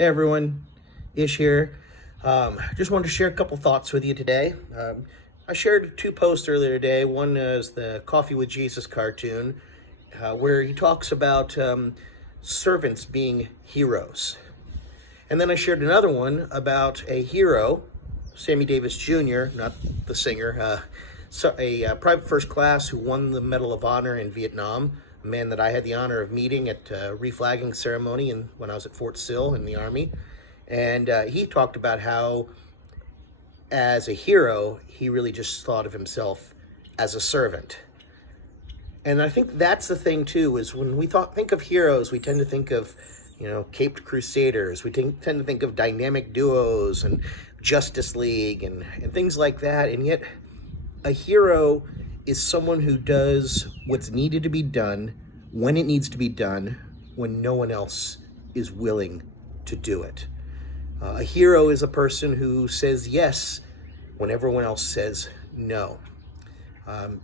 Hey everyone, Ish here. Just wanted to share a couple thoughts with you today. I shared two posts earlier today. One is the Coffee with Jesus cartoon, where he talks about servants being heroes. And then I shared another one about a hero, Sammy Davis Jr., not the singer, a private first class who won the Medal of Honor in Vietnam, a man that I had the honor of meeting at a reflagging ceremony when I was at Fort Sill in the Army. And he talked about how, as a hero, he really just thought of himself as a servant. And I think that's the thing, too, is when we think of heroes, we tend to think of, caped crusaders. We tend to think of dynamic duos and Justice League and things like that. And yet, a hero is someone who does what's needed to be done when it needs to be done, when no one else is willing to do it. A hero is a person who says yes when everyone else says no.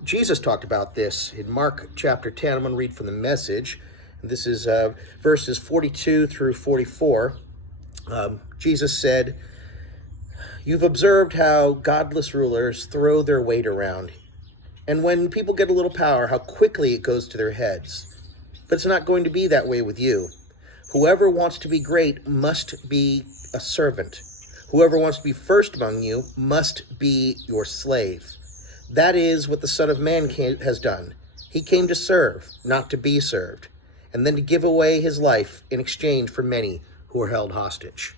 Jesus talked about this in Mark chapter 10. I'm going to read from the Message. This is verses 42 through 44. Jesus said, "You've observed how godless rulers throw their weight around. And when people get a little power, how quickly it goes to their heads. But it's not going to be that way with you. Whoever wants to be great must be a servant. Whoever wants to be first among you must be your slave. That is what the Son of Man has done. He came to serve, not to be served, and then to give away his life in exchange for many who are held hostage."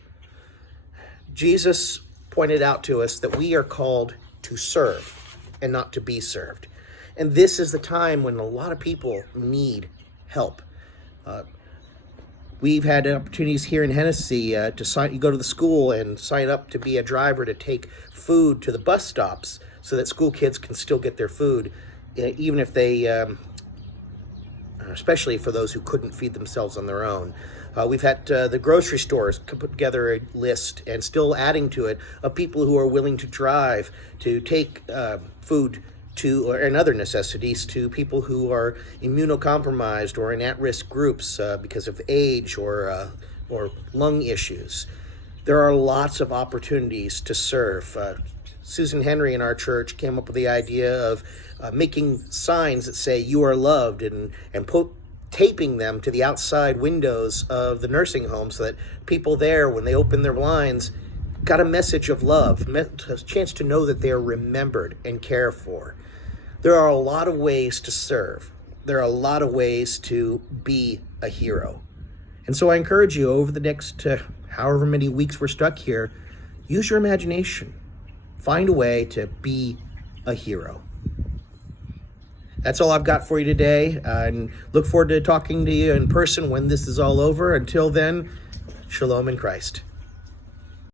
Jesus pointed out to us that we are called to serve and not to be served. And this is the time when a lot of people need help. We've had opportunities here in Hennessy you go to the school and sign up to be a driver to take food to the bus stops so that school kids can still get their food, even if they, especially for those who couldn't feed themselves on their own. We've had the grocery stores put together a list and still adding to it of people who are willing to drive to take food and other necessities to people who are immunocompromised or in at-risk groups because of age or lung issues. There are lots of opportunities to serve. Susan Henry in our church came up with the idea of making signs that say "You are loved" and taping them to the outside windows of the nursing home so that people there, when they open their blinds, got a message of love, a chance to know that they are remembered and cared for. There are a lot of ways to serve. There are a lot of ways to be a hero. And so I encourage you, over the next however many weeks we're stuck here, use your imagination. Find a way to be a hero. That's all I've got for you today, and look forward to talking to you in person when this is all over. Until then, shalom in Christ.